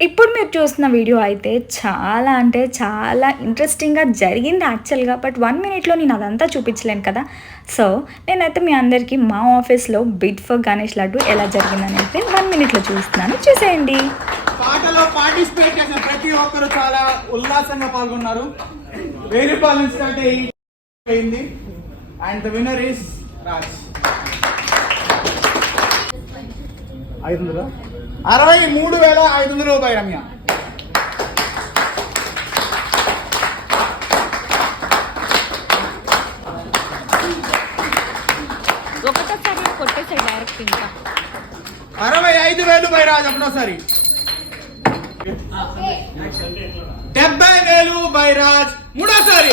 ఇప్పుడు మీరు చూస్తున్న వీడియో అయితే చాలా అంటే చాలా ఇంట్రెస్టింగ్‌గా జరిగింది యాక్చువల్‌గా. బట్ 1 మినిట్‌లో నేను అదంతా చూపించలేను కదా! సో, నేనైతే మీ అందరికీ మా ఆఫీస్‌లో బిడ్ ఫర్ గణేష్ లడ్డు ఎలా జరిగిందని అయితే 1 మినిట్‌లో చూపిస్తున్నాను. చూసేయండి. పాటలో పార్టిసిపేట్ చేసిన ప్రతి ఒక్కరు చాలా ఉల్లాసంగా పాల్గొన్నారు. 1000 రూపాయల నుంచి స్టార్ట్ అయింది. And the winner is Raj. 500 63,500 రూపాయలు రమ్య. ఒకటోసారి కొట్టేసాడు డైరెక్ట్. ఇంకా 65,000 బై రాజ్. ఒకటోసారి 70,000 బై రాజ్. మూడోసారి